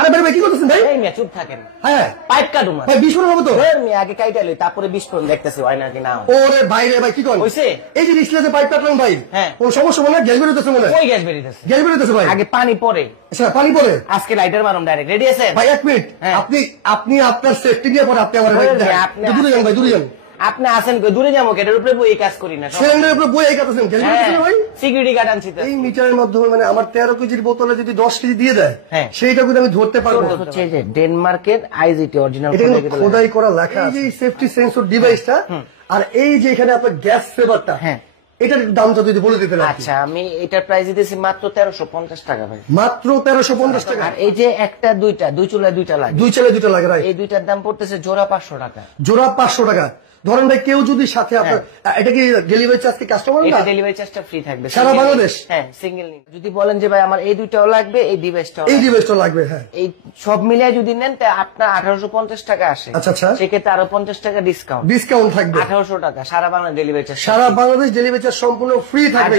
আরে ভাই কি করতেছেন ভাই? এই মিয়া চুপ থাকেন। হ্যাঁ পাইপ কাটুম ভাই 20 ফোন হবে তো? মিয়া আগে কাইটালি তারপরে 20 ফোন দেখতেছি হয় নাকি না। ওরে ভাই রে ভাই কি করেন? হইছে? এই যে ডিসপ্লেতে পাইপ কাটলাম ভাই। হ্যাঁ। কোন সমস্যা মনে হয়? গ্যাস বেরোতেছে মনে হয়। ওই গ্যাস বেরিয়েছে। গ্যাস বেরোতেছে ভাই। আগে পানি পড়ে। আচ্ছা পানি পড়ে। আজকে লাইটার মারুম ডাইরেক্ট। রেডি আছেন? ভাই 1 মিনিট। হ্যাঁ। আপনি আপনার সেফটি নিয়ে পরে আপনি আমার দূরে যান ভাই দূরে যান। আপনি আসেন কই দূরে যাবো এটার উপরে বই কাজ করি না। সিলিন্ডারের উপরে বই এই কাটতেছেন। গ্যাস বেরোতেছে ভাই। সিকিউরিটি গার্ড আনছি তো। এই মিটারের মাধ্যমে মানে আমার 13 কেজির বোতলে যদি 10 কেজি দিয়ে দেয় হ্যাঁ। সেইটা কিন্তু আমি ধরতে পারবো। হচ্ছে যে ডেনমার্কের আইজিটি অরিজিনাল এটা কিন্তু খোদাই করা লেখা। এই যে সেফটি সেন্সর ডিভাইসটা আর এই যে এখানে আপনার গ্যাস সেভারটা হ্যাঁ এটার দামটা যদি বলে দিতেন। আচ্ছা আমি এটার প্রাইস দিতেছি মাত্র 1350 টাকা ভাই। মাত্র 1350 টাকা। আর এই যে একটা দুইটা দুই চুলায় দুইটা লাগে। দুই চালে দুইটা লাগে রাইট। এই দুইটার দাম পড়তেছে জোড়া 500 টাকা। জোড়া 500 টাকা। ধরেন ভাই কেউ যদি সাথে আপনার এটা কি ডেলিভারি চার্জ কি কাস্টমার না? এটা ডেলিভারি চার্জটা ফ্রি থাকবে সারা বাংলাদেশ। হ্যাঁ সিঙ্গেল নিন। যদি বলেন যে ভাই আমার এই দুইটাও লাগবে এই ডিভাইসটাও এই ডিভাইসটা লাগবে হ্যাঁ। এই সব মিলিয়ে যদি নেন তা আপনার 1850 টাকা আসে। আচ্ছা আচ্ছা। সেক্ষেত্রে আরো 50 টাকা ডিসকাউন্ট থাকবে। 1800 টাকা সারা বাংলা ডেলিভারি চার্জ। সারা বাংলাদেশ ডেলিভারি চার্জ সম্পূর্ণ ফ্রি থাকবে।